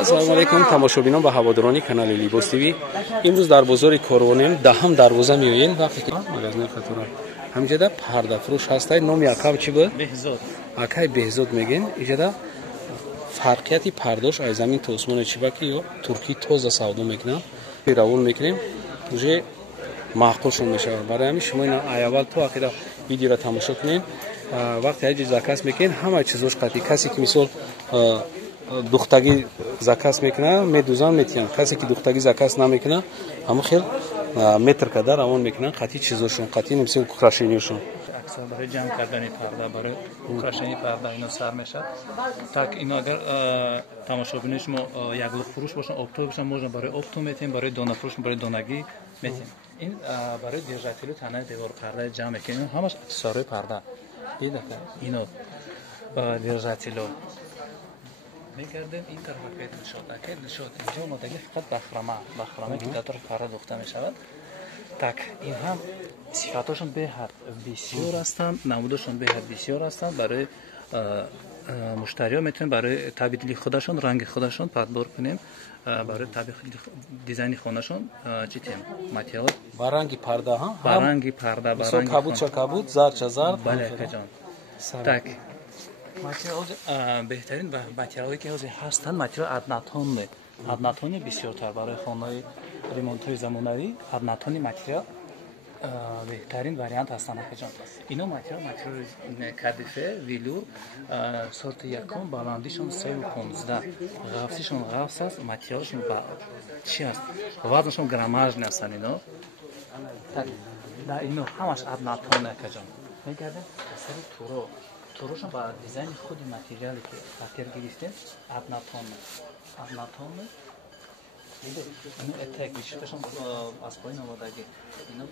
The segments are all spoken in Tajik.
ассалому алайкум тамошобинон ва ҳаводорони канали Libos TV. имрӯз дар бозори Корвонем даҳам дарвоза меоем. вақте ки магазини хатура ҳамҷада пардафурӯш ҳастай. номи акав чӣ буд? Беҳзод. Акай Беҳзод мегӯен. иҷада фарқияти пардош аз замин то осмоне чӣ ба ки ё турки тоза савдо мекунам. равон мекунем. уже маъқулшон мешавад. барои ҳамин шумо ина аввал то ақида видеоро тамошо кунед. вақте ҳаҷи заказ мекунед ҳама чизош қатъи. касе ки мисол духтагӣ заказ мекуна медузан метиҳанд. касе ки духтагӣ заказ намекуна ҳама хел метр када равон мекунанд. қатъи чизошон қатъи мисол украшениёшон аксар барои ҷамъ кардани парда барои украшени парда ино сар мешавад. так ино агар тамошобини шумо яглухфурӯш бошанд оптов бошанд можно барои оптов метиҳем барои донафурӯш барои донагӣ метиҳем. ин барои держателю танаи девор пардаи ҷамъ мекунем. ҳамаш аксессуарои парда видака ино держателю мегардем. ин тарафа кед нишод акед нишод инҷо омадаги фақат бахрама ки дар тарафи парда духта мешавад. так ин ҳам сифатошон беҳад бисёр ҳастанд, намудошон беҳад бисёр ҳастанд. барои муштариҳо метавонем барои табдили худашон ранги худашон падбор кунем. барои табдили дизайни хонашон чӣ тем материал ба ранги парда ба ранги парда ба ранги кабудча кабуд зарча зард. бале акаҷон. так материал беҳтарин материале ки ҳозир ҳастанд материал аднатонне аднатони бисёртар барои хонаи ремонтҳои замонавӣ аднатони материал беҳтарин вариант ҳастанд акаҷон. ино материали кадифе велюр сорти якум баландишон 315 ғафсишон ғафс аст. материалшон чӣ аст вазнашон граммажни ҳастанд. ино так дар ино ҳамаш аднатоне акаҷон. мегардем асари турошон ба дизайни худи материале ки хатер гирифтем аднатоне ину этек вишиташон аз поин омодаги ину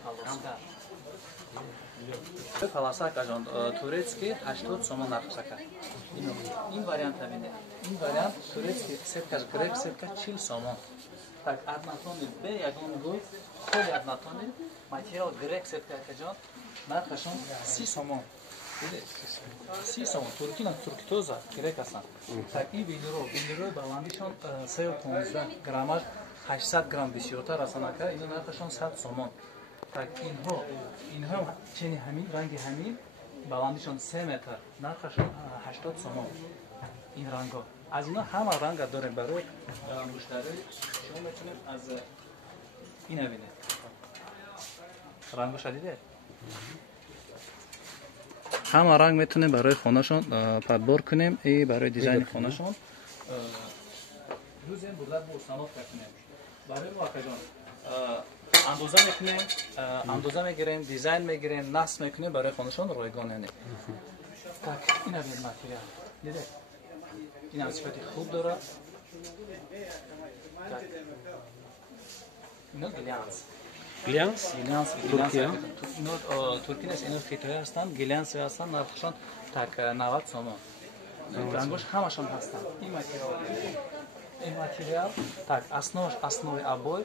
паласа акаҷон турецки 80 сомон нархсака. ин вариант ҳамине. ин вариант турецки сеткаш грек сетка 40 сомон. так аднатони бе ягон гӯй холи аднатони материал грек сетка акаҷон нархашон 30 сомон. 30 сомон туркина турки тоза грек ҳастанд. так ин велюро баландишон 315 граммаж 800 грамм бисёртар ҳастанд ака. ино нархашон 100 сомон. так инҳо чени ҳамин ранги ҳамин баландишон 3 метр нархашон 80 сомон. ин ранго аз ино ҳама ранга дорем барои муштари. шумо метавонед аз ин бинед рангоша дидед. ҳама ранг метавонем барои хонашон падбор кунем. и барои дизайни хонашон рӯзем бурда бо установка кунем. барои мо акаҷон андоза мекунем, андоза мегирем, дизайн мегирем, насб мекунем барои хонашон ройгон янек. так ина бин материал дидед ин ҳам сифати хуб дорад. так ино глянс Туркия турки нест. ино фитоя ҳастанд глянсоя ҳастанд. нархашон так 90 сомон. рангош ҳамашон ҳастанд. ин материал так основаи обой.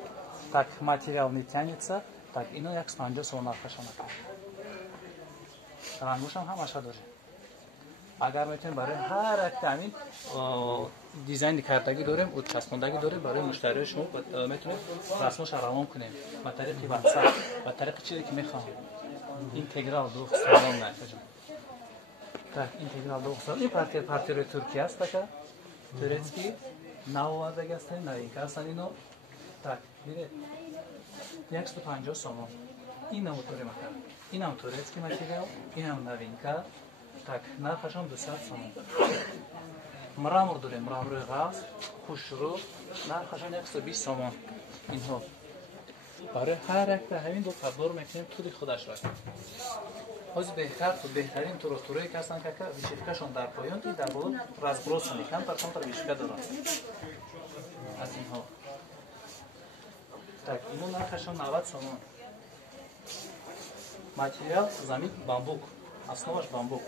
так материал не тянется. так ино 150 сомон нархашон аст. рангошам ҳамаша дорем. агар метавонем барои ҳар якта ҳамин дизайни кардагӣ дорем часпондагӣ дорем барои муштариҳои шумо метавонем расмоша равон кунем ба тариқи ватсап ба тариқи чизе ки мехоҳем. интеграл духсалон акаҷон. так интеграл духсалон ин партирои туркия аст ака. турецки навовардаги ҳастанд новинка ҳастанд ино. так биред 150 сомон. ин ҳам дорем ака. ин ҳам турецки материал ин ҳам новинка. так нархашон 200 сомон. мрамор дорем мрамори ғафс хушрӯ нархашон 120 сомон. инҳо барои ҳар якта ҳамин ду падбор мекунем тури худашро. ҳозир беҳтарин турое ки ҳастанд ка вишивкашон дар поён и дар боло разбросани камтар вишивка доранд. аз инҳо так ино нархашон 90 сомон. материал замин бамбук основаш бамбук.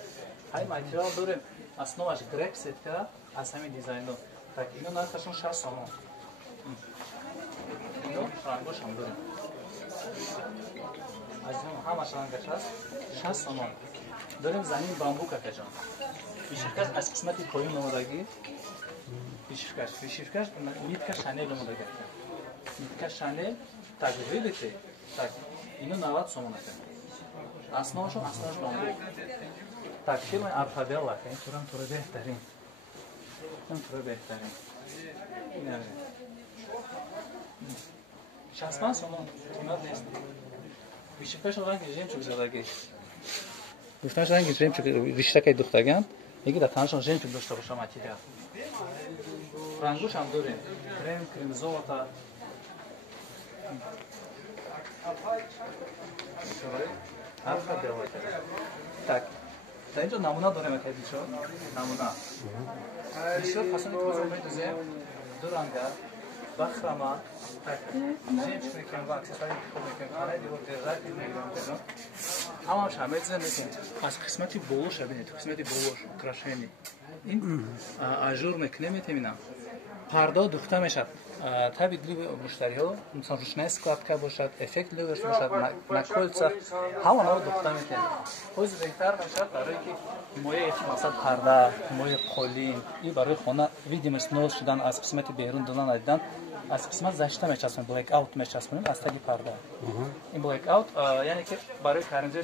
ҳай материал дорем основаш грек сетка аз ҳамин дизайно. так ино нархашон 60 сомон. ино рангошам дорем. аз ино ҳамаш рангаш аст 60 сомон. дорем замин бамбук акаҷон. вишивка аз қисмати поён омадагӣ вишивкаш нитка шанел омода гардад. Нитка шанел так видите? Так, ино 90 сомон аст. Асношо бамбук. Так, фирма Арфабелла, ин тура беҳтарин. Ин тура беҳтарин. Ин 65 сомон қимат нест. Вишивкаш ранги жемчуг задаги. Гуфташ ранги жемчуг вишивкаи духтаган, меги да таншон жемчуг дошта боша материал. Рангуш ҳам дорем. Крем золота. Арфабелла. Так. Да инҷо намуна дорем акай бичо. Намуна. Бисёр фасони тоза медузем. Ду ранга. Бахрама. Так. Жемчуг мекунем ва аксессуари интихоб мекунем. Ханаи дивор дерзак мекунем. Ҳамаш ҳамедза мекунем. Аз қисмати болош бинед. Қисмати болош украшени. Ин ажур мекунем метаминам. Парда духта мешад. Таби дли муштариҳо мисол рушнаи складка бошад, эффект лёверс бошад, на кольца ҳамаро духта мекунем. ҳозир беҳтар мешад барои ки ҳимояи мақсад парда, ҳимояи қолин, ин барои хона видимост ноз шудан аз қисмати берун дона надидан аз қисмат зашта мечаспонем, блэкаут мечаспонем аз таги парда. Ин блэкаут яъне ки барои каринҷои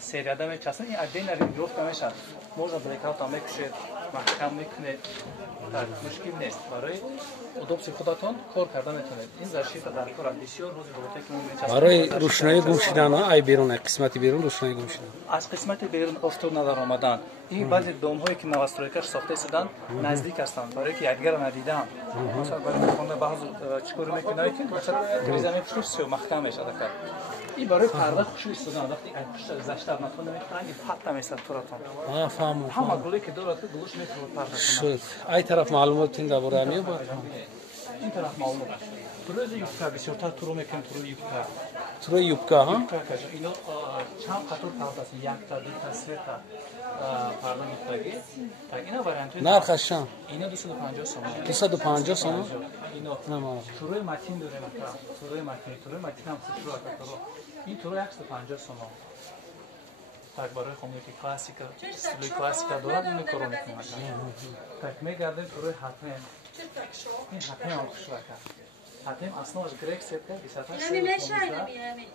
серияда мечаспонем, ин отдельно регулировка мешад. Можно блэкаутам мекушед, маҳкам мекунед. Так, мушкил нест. Барои удобсии худатон кор карда метавонед. Ин защита дар кор аст. Бисёр ҳозир болотае ки мо мечаспонем. Барои рӯшноии гум шудан, ай берун, қисмати берун рӯшноии гум шудан. Аз қисмати берун офтоб надар омадан. Ин баъзе домҳое ки новостройкаш сохта истодан наздик ҳастанд, барои ки якдигарро надиданд. Масалан барои хона баъз чикоро мекунад ки масалан риза мепушад, всё маҳкам мешад акар. ин барои парда хушӯ истодан. Вақте зашта натона мекунанд, ин патта месад туратон. Фаҳмам. Ҳама гуле ки дорад, гулуш метавонад парда кунад. Ай тараф маълумоти дар бораи меёбад. ин тараф маълумот. Турои юбка бисёртар туро мекунем, турои юбка. Турои юбка, ҳа? Ино чанд қатор парда аст, якта, дута, сета парда юбкаги. Так, ина вариантои нархаш чанд? Ино 250 сомон. 250 сомон? Ино турои матин дорем ака. Турои матин ҳам хушрӯ ака туро. ин туро 150 сомон. Так, барои хонуи ки классика, стилои классика дорад, ин коро мекунем. Так, мегардем турои хатем. ин хатем ҳам хушрӯ ака. Хатем основаш грек сетка, висота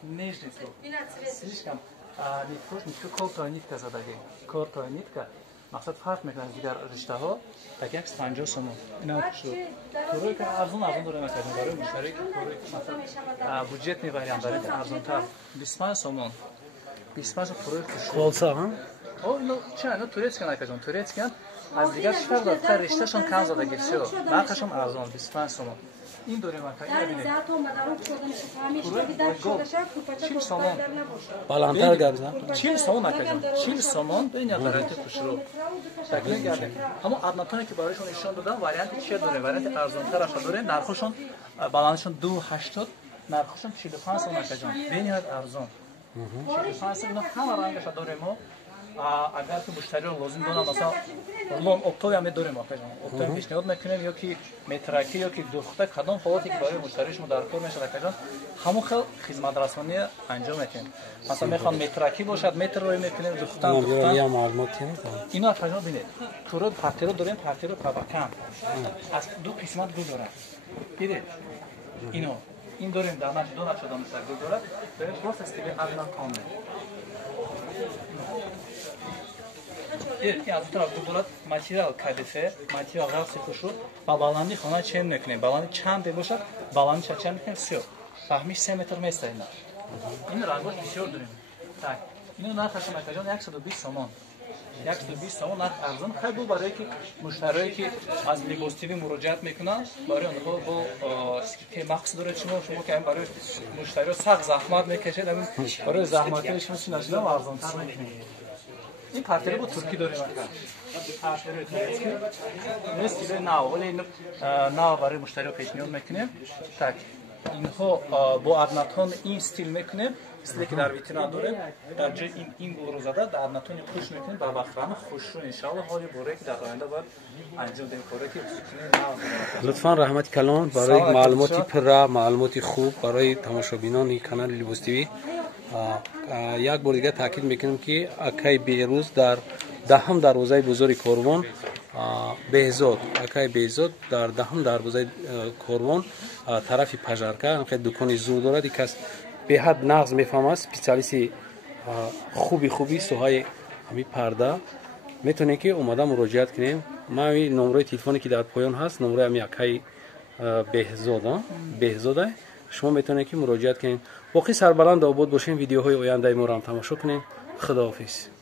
нежный слой. Слишком нитка кортовая нитка задаги. Кортовая нитка. Мақсад фарқ мекунад аз дигар риштаҳо. Так 150 сомон. Инам хушрӯ. Турои ки арзон дорем мекунем барои муштарӣ ки турои масалан буҷетни вариант дорем ки арзонтар 25 сомон. 25 турои хушрӯ. Қолса, ҳа? ино ча, ино турецкан акаҷон, турецкан аз дигар чӣ фарқ дорад? Фақат ришташон кам задаги, всё. Нархашон арзон 25 сомон. ин дорем ака, ина бинед. 40 сомон. Баландтар гардид. 40 сомон акаҷон. 40 сомон бинед варианти хушрӯ. Так мегардем. ҳамон аднатоне ки бароишон нишон додам, варианти чия дорем? Варианти арзонтараша дорем. Нархошон баландшон 280, нархошон 45 сомон акаҷон. Бинед арзон. 45 сомон ҳама рангаша доремо. Агар ки муштариро лозим донад, масалан рулон оптови ҳам медорем акаҷон. Оптови пешниҳод мекунем ё ки метраки ё ки духта, кадом ҳолоте ки барои муштари шумо дар кор мешавад акаҷон, ҳамон хел хизматрасонӣ анҷом метиҳем. Масалан мехоҳанд метраки бошад, метрро мекунем, духтан. Я маълумоти надорам. ино акаҷон бинед. туро партеро дорем, партеро пабакан. аз ду қисмат гул дорад. дидед? ино ин дорем дар нач донат шуда мисал гул дорад. дорем просто стили аднан комне. ин аз тараф гул материал кадифе, материал ғафси хушрӯ, ба баланди хона чен мекунем. Баланди чанд бошад, баланди чачан мекунем, всё. Фаҳмиш 3 метр места ина. ин рангош бисёр дорем. Так, ино нархаш акаҷон 120 сомон. 120 сомон нарх арзон. хеле барои ки муштарие ки аз либостиви муроҷиат мекунанд, барои онҳо бо мақсад доред шумо ки барои муштариҳо сахт заҳмат мекашед, барои заҳматиҳои шумо чӣ нашуда арзонтар мекунед. ин партери бо туркӣ дорем ака. партери турецкӣ нест ки нав, вале нав барои муштариҳо пешниҳод мекунем. Так, инҳо бо аднатон ин стил мекунем. стиле ки дар витрина дорем, дар ҷои ин гулро зада дар аднатони хуш мекунем, ба бахрама хушрӯ иншаллоҳ ҳоли боре ки дар оянда бояд анҷом дем коре ки лутфан раҳмати калон барои маълумоти пурра, маълумоти хуб барои тамошобинони канали Либос ТВ. як бор дига таъкид мекунем ки акай берӯз дар даҳам дарвозаи бозори Корвон بهزاد اکای بهزاد در دهم دروازه کاروان طرف پژارکا انقدر دکانی زور دارد کس به حد نغز میفهمه اسپیشالیست خوبی سوهای همین پرده میتونه که اومده مراجعت کنیم. ما این نمره تلفنی که در پایان هست نمره همین اکای بهزاده شما میتونه که مراجعت کنین. باقی سربلند آباد باشین. ویدیوهای آینده ما رو هم تماشا کنین. خداحافظ.